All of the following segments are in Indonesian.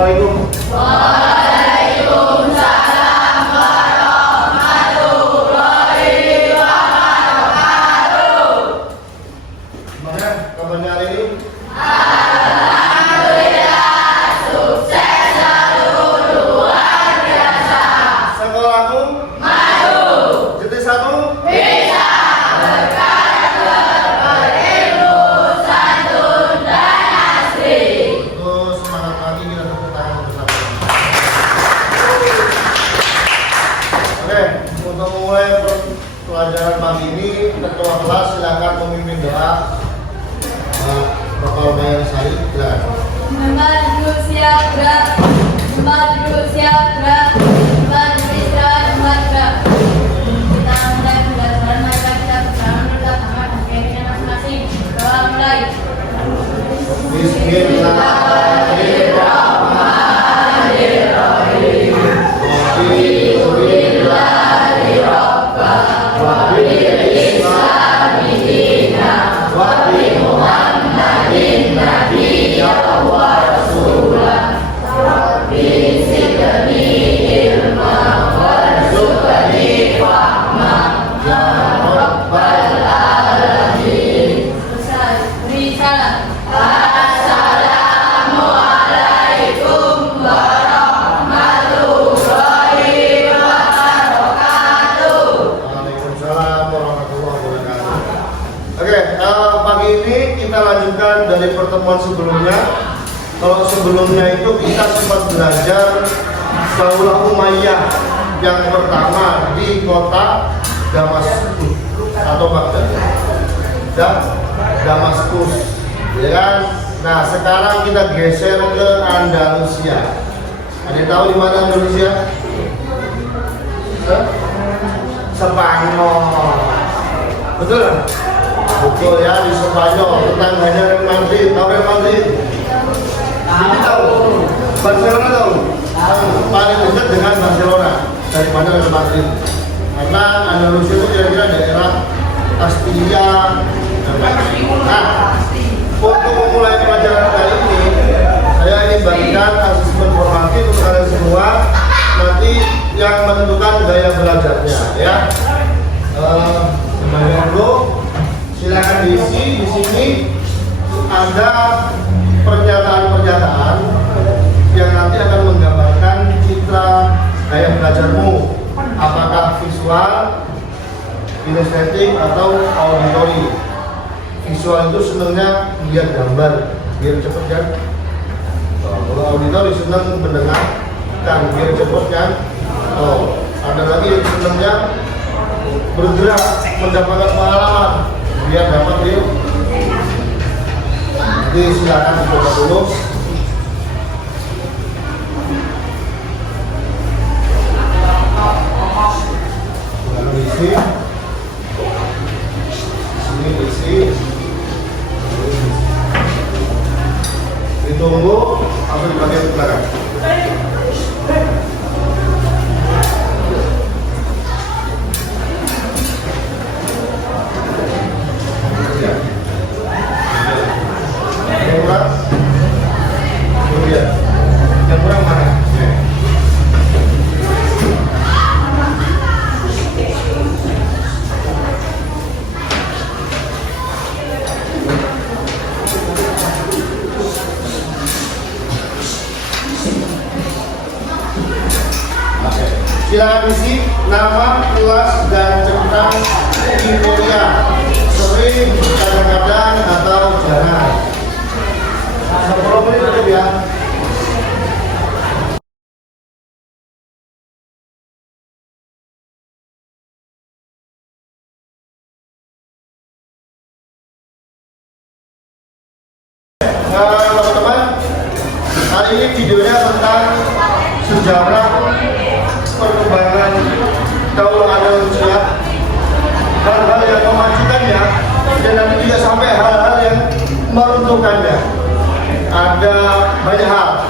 Assalamualaikum. Waalaikumsalam warahmatullahi wabarakatuh. Gimana kabarnya hari ini? Alhamdulillah, sukses selalu luar biasa. Sekolahku Maju, jadi satu. bisa berkarakter, berilmu, santun, dan asli. Terus semangat lagi kita tepuk tangan bersama. Oke, untuk memulai pelajaran pagi ini, ketua kelas silakan memimpin doa. Bapak Bayan Sari, silakan. Maju siap gerak, maju siap gerak, maju istirahat gerak. Kita mulai pembelajaran maka kita bersama menetap sama dan keinginan masing-masing. Doa mulai. Bismillahirrahmanirrahim. Wabillahi rabba wa bil islami dina wa bi Muhammadin nabiyya wa rasulah. Rabbi zidni ilma warzuqni fahma ya rabbal alamin. Ustaz, beri salam. Assalamualaikum warahmatullahi wabarakatuh. Waalaikumsalam warahmatullahi wabarakatuh. Oke, pagi ini kita lanjutkan dari pertemuan sebelumnya. Kalau sebelumnya itu kita sempat belajar Daulah Umayyah yang pertama di kota Damaskus atau Baghdad. Damaskus, ya kan? Nah, sekarang kita geser ke Andalusia. Ada yang tahu di mana Andalusia? Spanyol. Betul kan? Betul ya, di Spanyol. Tetangganya Real Madrid. Tahu Real Madrid? Ini tahu. Barcelona tahu? Paling dekat dengan Barcelona daripada Real Madrid. Karena Andalusia itu kira-kira daerah Castilla. Nah, untuk memulai pelajaran kali ini, saya ingin bagikan asesmen formatif untuk kalian semua. Nanti yang menentukan gaya belajarnya, ya. Sebagai dulu, silakan diisi. Di sini ada pernyataan-pernyataan yang nanti akan menggambarkan citra gaya belajarmu, apakah visual, kinestetik, atau auditori. Visual itu senangnya lihat gambar biar cepet kan. Kalau auditori senang mendengar kan biar cepet kan. Ada lagi yang senangnya bergerak mendapatkan pengalaman biar dapat dia. Jadi silakan dicoba dulu. Lalu isi. Sini isi. Ditunggu atau di bagian belakang. Ya. Yang kurang? Kemudian yang kurang mana? Silakan isi nama, kelas, dan centang kriteria sering, kadang-kadang, atau jarang. 10 menit cukup ya. Teman-teman, hari ini videonya tentang sejarah perkembangan Daulah Andalusia, hal-hal yang memajukannya dan nanti juga sampai hal-hal yang meruntuhkannya. Ada banyak hal,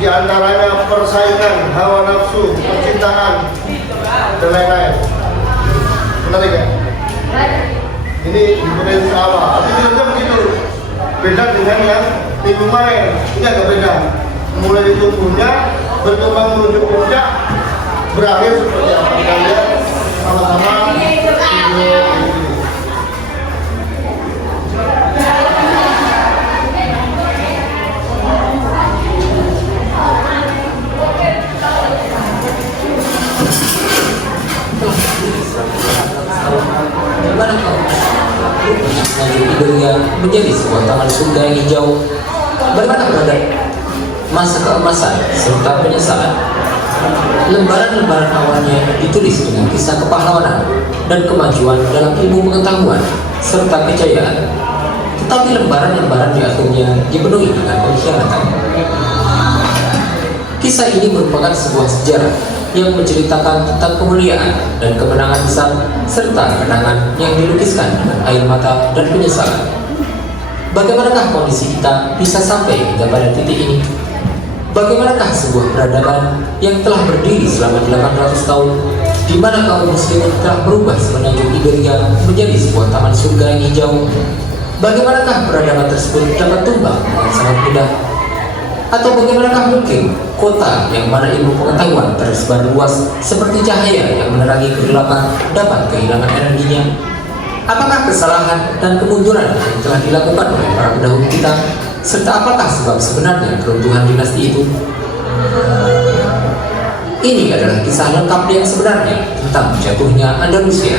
di antaranya persaingan, hawa nafsu, percintaan, dan lain-lain. Benar tidak? Ini di Provinsi awal, tapi filmnya begitu. Beda dengan yang film main, ini agak beda. mulai tumbuhnya berkembang menuju puncak berakhir seperti apa. Kita lihat sama-sama video ini. Gimana kau? Iberia menjadi sebuah taman surga yang hijau. Bagaimana berada masa keemasan serta penyesalan? Lembaran-lembaran awalnya ditulis dengan kisah kepahlawanan dan kemajuan dalam ilmu pengetahuan serta kejayaan. Tetapi lembaran-lembaran di akhirnya dipenuhi dengan pengkhianatan. Kisah ini merupakan sebuah sejarah yang menceritakan tentang kemuliaan dan kemenangan besar serta kenangan yang dilukiskan dengan air mata dan penyesalan. Bagaimanakah kondisi kita bisa sampai hingga pada titik ini? Bagaimanakah sebuah peradaban yang telah berdiri selama 800 tahun, di mana kaum muslimin telah berubah semenanjung Iberia menjadi sebuah taman surga yang hijau? Bagaimanakah peradaban tersebut dapat tumbang dengan sangat mudah? Atau bagaimanakah mungkin kota yang mana ilmu pengetahuan tersebar luas seperti cahaya yang menerangi kegelapan dapat kehilangan energinya? Apakah kesalahan dan kemunduran yang telah dilakukan oleh para pendahulu kita, serta apakah sebab sebenarnya keruntuhan dinasti itu? Ini adalah kisah lengkap yang sebenarnya tentang jatuhnya Andalusia.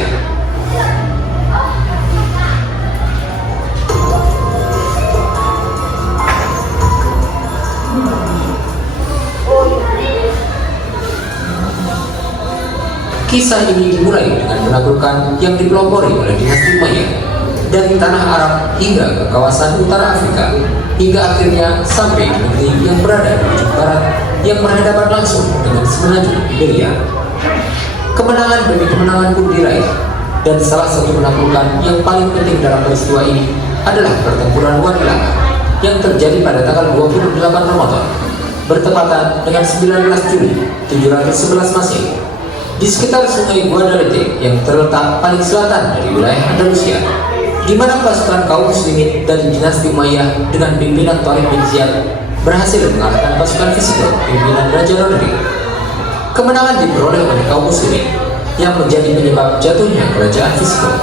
Kisah ini dimulai dengan penaklukan yang dipelopori oleh dinasti Umayyah dari tanah Arab hingga ke kawasan utara Afrika, hingga akhirnya sampai di negeri yang berada di ujung barat yang berhadapan langsung dengan semenanjung Iberia. Kemenangan demi kemenangan pun diraih, dan salah satu penaklukan yang paling penting dalam peristiwa ini adalah pertempuran Wadilah yang terjadi pada tanggal 28 Ramadan bertepatan dengan 19 Juli 711 Masehi di sekitar sungai Guadalete yang terletak paling selatan dari wilayah Andalusia, di mana pasukan kaum muslimin dari dinasti Umayyah dengan pimpinan Tariq bin Ziyad berhasil mengalahkan pasukan Visigot pimpinan Raja Rodrik. Kemenangan diperoleh oleh kaum muslimin yang menjadi penyebab jatuhnya kerajaan Visigot,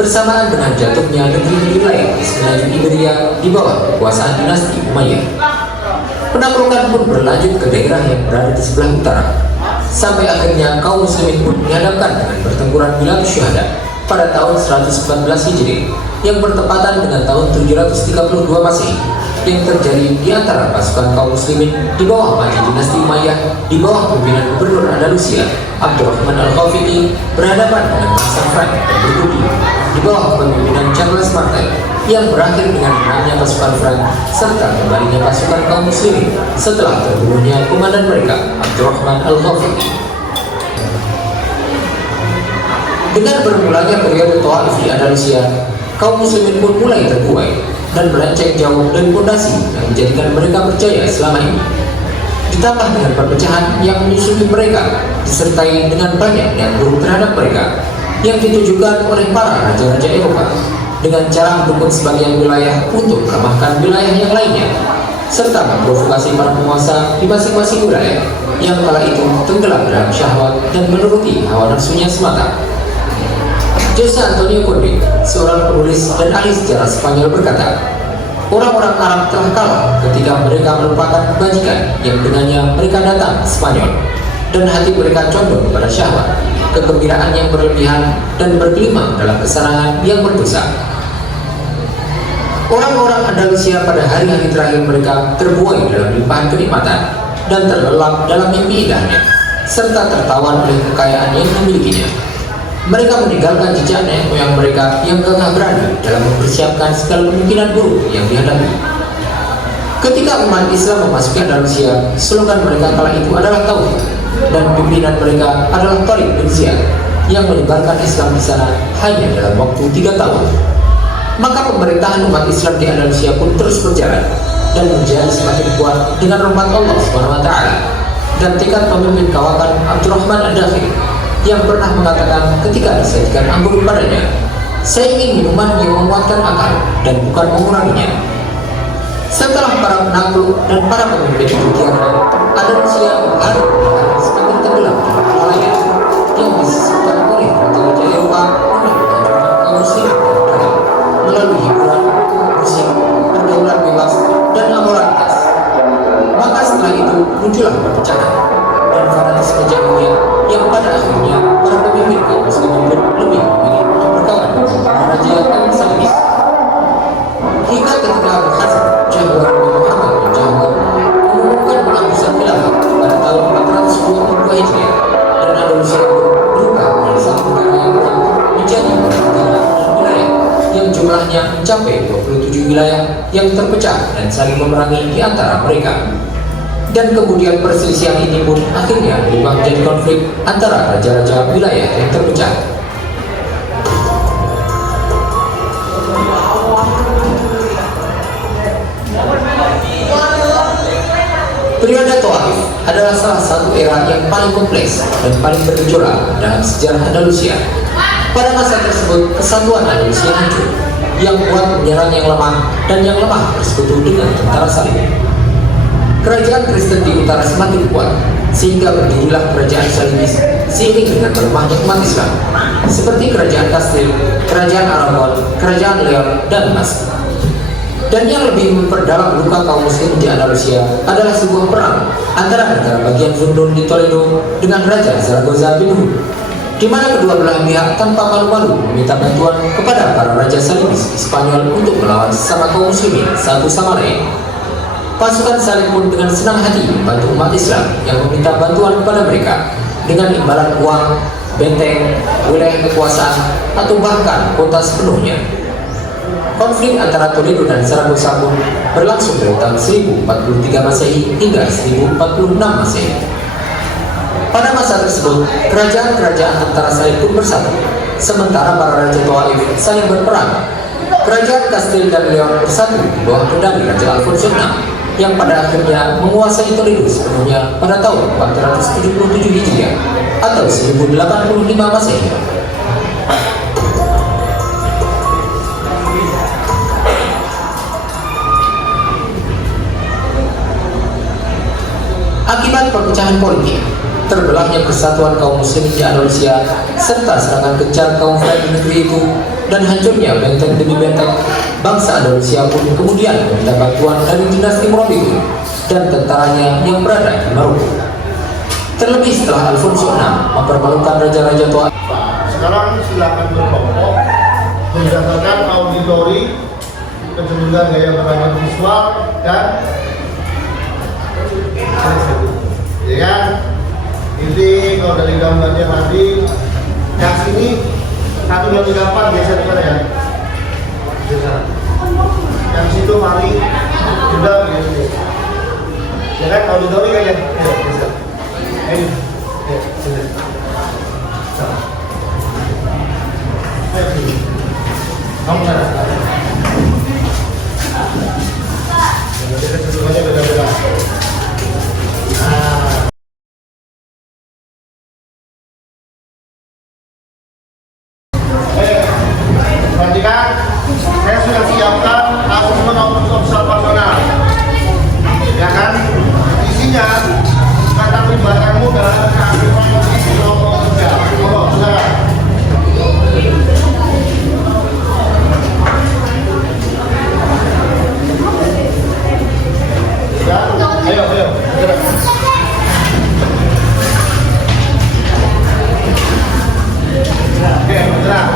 bersamaan dengan jatuhnya negeri-negeri lain di semenanjung Iberia di bawah kekuasaan dinasti Umayyah. Penaklukan pun berlanjut ke daerah yang berada di sebelah utara, sampai akhirnya kaum muslimin pun dihadapkan dengan pertempuran Bilatus Syuhada pada tahun 114 Hijri yang bertepatan dengan tahun 732 Masehi, yang terjadi di antara pasukan kaum muslimin di bawah maju dinasti Umayyah di bawah pimpinan Gubernur Andalusia Abdurrahman Al-Khafiti berhadapan dengan bangsa Frank dan Burgundy di bawah kepemimpinan Charles Martel, yang berakhir dengan menangnya pasukan Frank serta kembalinya pasukan kaum muslimin setelah terbunuhnya komandan mereka Abdurrahman Al-Khafiti. Dengan bermulanya periode Thawaif di Andalusia, kaum muslimin pun mulai terbuai dan melenceng jauh dari fondasi yang menjadikan mereka percaya selama ini. Ditambah dengan perpecahan yang menyusuri mereka, disertai dengan banyak yang buruk terhadap mereka yang ditujukan oleh para raja-raja Eropa dengan cara mendukung sebagian wilayah untuk melemahkan wilayah yang lainnya, serta memprovokasi para penguasa di masing-masing wilayah yang kala itu tenggelam dalam syahwat dan menuruti hawa nafsunya semata. Jose Antonio Conde, seorang penulis dan ahli sejarah Spanyol, berkata, orang-orang Arab telah kalah ketika mereka melupakan kebajikan yang dengannya mereka datang ke Spanyol, dan hati mereka condong pada syahwat, kegembiraan yang berlebihan, dan bergelimang dalam kesenangan yang berdosa. Orang-orang Andalusia pada hari-hari terakhir mereka terbuai dalam limpahan kenikmatan dan terlelap dalam mimpi indahnya, serta tertawan oleh kekayaan yang dimilikinya. Mereka meninggalkan jejak nenek moyang mereka yang gagah berani dalam mempersiapkan segala kemungkinan buruk yang dihadapi. Ketika umat Islam memasuki Andalusia, slogan mereka kala itu adalah tauhid, dan pimpinan mereka adalah Tariq bin Ziyad yang menyebarkan Islam di sana hanya dalam waktu 3 tahun. Maka pemerintahan umat Islam di Andalusia pun terus berjalan dan menjadi semakin kuat dengan rahmat Allah SWT dan tekad pemimpin kawakan Abdurrahman Ad-Dakhil yang pernah mengatakan ketika disajikan anggur padanya, "Saya ingin minuman yang menguatkan akal dan bukan menguranginya." Setelah para penakluk dan para pemimpin itu tiada, Andalusia berlari semakin tenggelam dalam kelalaian yang disisipkan oleh raja-raja Eropa untuk menghancurkan kaum muslimin melalui hiburan, musik, pergaulan bebas, dan amoralitas. Maka setelah itu muncullah perpecahan dan fanatisme jahiliyah yang pada akhirnya para pemimpin kaum muslimin pun lebih memilih untuk berkawan dengan para raja kaum Salibis. Hingga ketika berhasil Jahwar bin Muhammad bin Jahwar mengumumkan penghapusan khilafah pada tahun 422 Hijriah, dan Andalusia pun berubah dari satu negara yang berdaulat menjadi negara dan wilayah yang jumlahnya mencapai 27 wilayah yang terpecah dan saling memerangi di antara mereka. Dan kemudian perselisihan ini pun akhirnya berubah menjadi konflik antara raja-raja wilayah yang terpecah. Periode Taif adalah salah satu era yang paling kompleks dan paling bergejolak dalam sejarah Andalusia. Pada masa tersebut, kesatuan Andalusia hancur, yang kuat menyerang yang lemah, dan yang lemah bersekutu dengan tentara Salib. Kerajaan Kristen di utara semakin kuat, sehingga berdirilah kerajaan Salibis seiring dengan melemahnya umat Islam, seperti kerajaan Kastil, kerajaan Aragon, kerajaan Leon, dan Mas. Dan yang lebih memperdalam luka kaum muslim di Andalusia adalah sebuah perang antara negara bagian Zundun di Toledo dengan Raja Zaragoza bin Hud, di mana kedua belah pihak tanpa malu-malu meminta bantuan kepada para raja Salibis di Spanyol untuk melawan sesama kaum muslimin satu sama lain. Pasukan Salib pun dengan senang hati membantu umat Islam yang meminta bantuan kepada mereka dengan imbalan uang, benteng, wilayah kekuasaan, atau bahkan kota sepenuhnya. Konflik antara Toledo dan Zaragoza pun berlangsung dari tahun 1043 Masehi hingga 1046 Masehi. Pada masa tersebut, kerajaan-kerajaan tentara Salib pun bersatu, sementara para raja Taif saling berperang. Kerajaan Kastil dan Leon bersatu di bawah kendali Raja Alfonso VI, yang pada akhirnya menguasai Toledo sepenuhnya pada tahun 477 Hijriah atau 1085 Masehi. Akibat perpecahan politik, terbelahnya persatuan kaum muslim di Andalusia, serta serangan gencar kaum Frank di negeri itu, dan hancurnya benteng demi benteng, bangsa Andalusia pun kemudian meminta bantuan dari dinasti Morabito dan tentaranya yang berada di Maroko. Terlebih setelah Alfonso VI mempermalukan raja-raja tua. Sekarang silakan berkelompok berdasarkan auditori, kecenderungan gaya beragam visual, dan ya kan? Ini kalau dari gambarnya tadi, yang sini 128 geser ke ya. Yang situ mari juga gitu. Ya kan auditori kan ya? Ya, geser. Ini. Ya, sini. Sama. Ayo sini. Kamu sana. Semuanya beda-beda. Perhatikan, saya sudah siapkan asesmen observasional, ya kan? Isinya kata libatanmu dalam keaktifan di kelompok kerja. Kelompok kerja. Ya, ayo, gerak. Oke, gerak.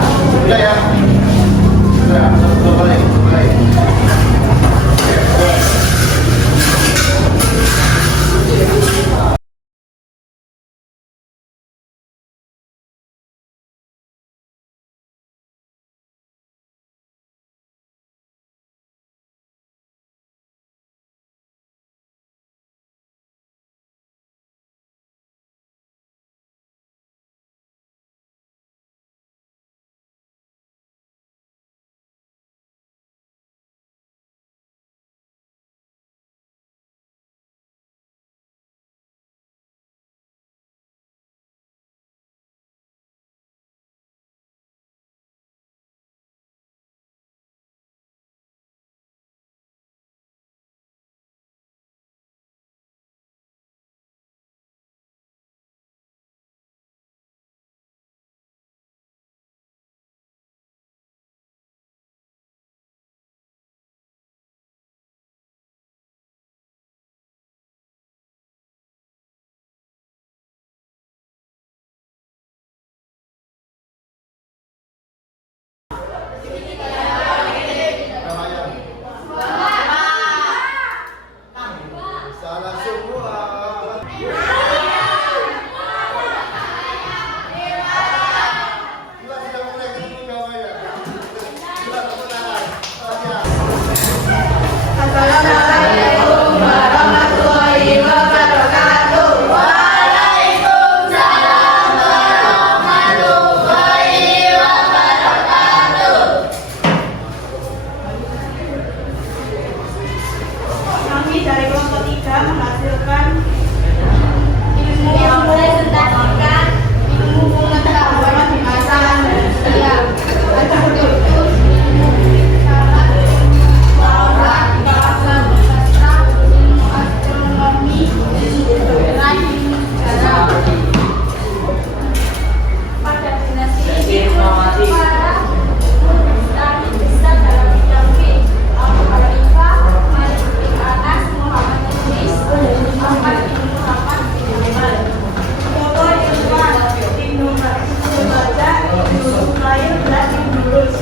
Udah ya. Gerak. Balik. Salah semua. Kita tidak boleh ketemu gambarnya. Kita tepuk tangan. Siap. Assalamualaikum warahmatullahi wabarakatuh. Waalaikumsalam warahmatullahi wabarakatuh. Kami dari kelompok 3 menghasilkan Ilmu yang presentasikan ilmu pengetahuan di masa manusia. Ada betul ilmu syarat, bahwa bahasa sastra, ilmu astronomi, ilmu geografi, ilmu sejarah. Pada dinasti ini para petani besar dalam bidang fiqh, Abu Hanifah, Malik bin Anas, Muhammad Idris, Ahmad bin Muhammad bin Hanbal. Toto Irfan, Ibnu Baca, Ibnu Sukair, dan Ibnu Rus.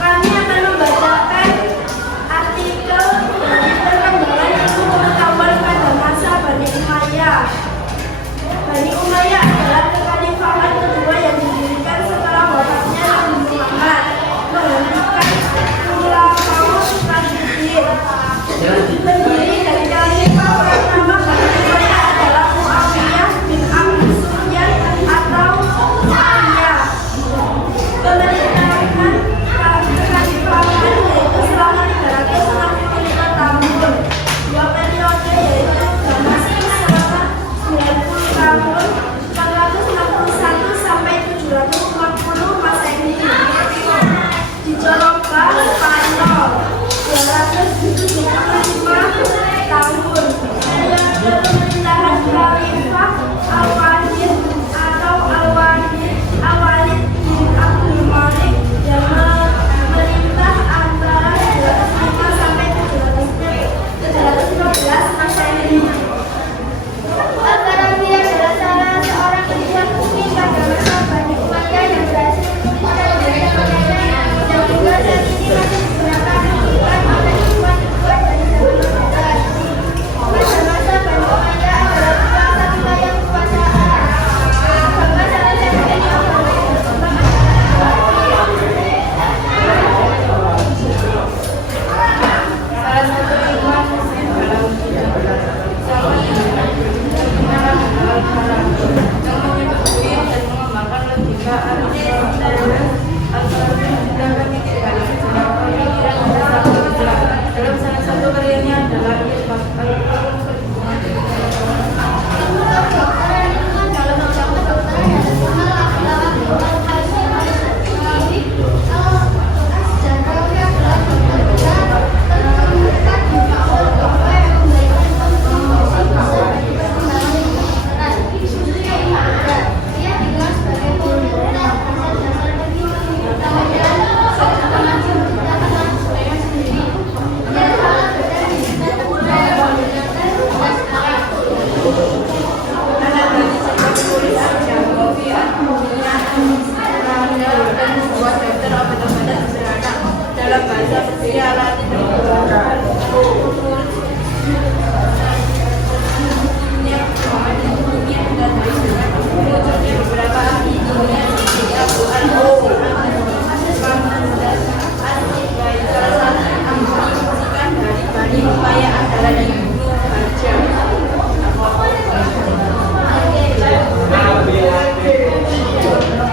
Kami akan membacakan artikel perkembangan ilmu pengetahuan pada masa Bani Umayyah. Bani Umayyah adalah kekhalifahan kedua yang didirikan setelah wafatnya Nabi Muhammad, menghentikan khulafaur Rasyidin. Pendiri dari khalifah pertama Bani Umayyah adalah Muawiyah bin Abi Sufyan atau Umayyah. Pemerintahan kekhalifahan yaitu selama 365 tahun. Dua periode yaitu Damaskus selama 90 tahun, menyeluruhkan sebuah daftar obat-obatan sederhana dalam bahasa Persia, Latin, dan Jawa. Munculnya beberapa ahli ilmiah seperti Abu salah satu menginstruksikan dari Bani Umayyah adalah Ibnu Hajar.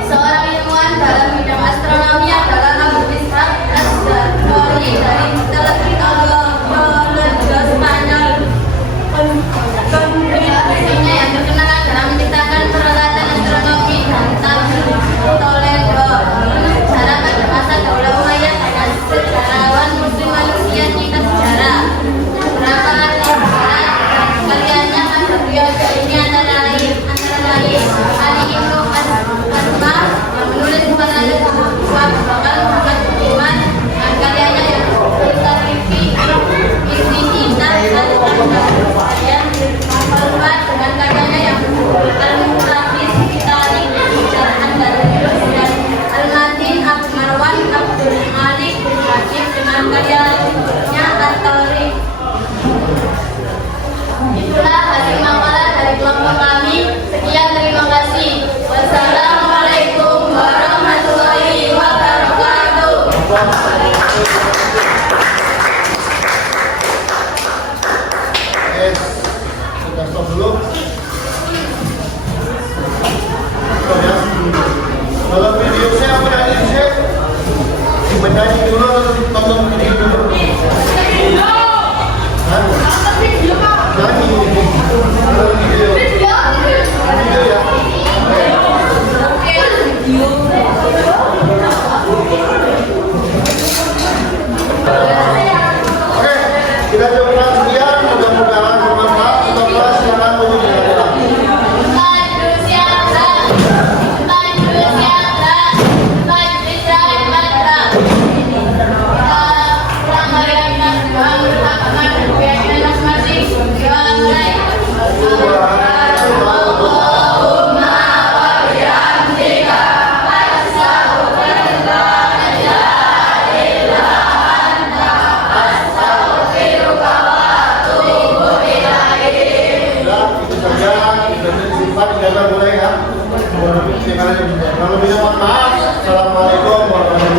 Seorang ilmuwan dalam bidang astronomi adalah Abu Ishaq Az-Zarqawi dari Televisi Spanyol. Kontribusinya yang terkenal adalah menciptakan peralatan astronomi dan tabel Toledo, sejarah pada masa Daulah Umayyah dengan sejarawan Muslim manusia cerita sejarah. Beberapa ahli sejarah dan karyanya pada periode ini antara lain Ali Ibnu Asma yang menulis bukan hanya sebuah bakal Muhammad Iman dan karyanya yang Tarifi Ibni Sina dan Al-Qadiyah Al-Fat dengan karyanya yang Al-Muqtabis Tarik Bijar Andalus dan Al-Madin Abu Marwan Abdul Malik bin Hakim dengan karyanya At-Tariq. Itulah hasil makalah dari kelompok kami. Sekian, terima kasih. Wassalamualaikum warahmatullahi wabarakatuh. Oke, kita stop dulu. Stop ya. Kalau video saya apa yang ini saya menyanyi dulu atau tonton video dulu? Hah? Nyanyi ini. Kalau video. Video ya. Oke, kita coba sekian. Mudah-mudahan bermanfaat. Kita kelas sekarang menuju ke dalam. Maju siapa? Maju siapa? Maju Israel matra. Pulang hari kita berdoa menurut agama dan keyakinan masing-masing. Doa mulai. Allahumma wa bihamdika astaghfirullah la ilaha illa anta astaghfiruka wa atubu ilaik. Ya, itu saja. Kita simpan kita mulai ya. Kalau bisa mohon maaf. Assalamualaikum warahmatullahi wabarakatuh.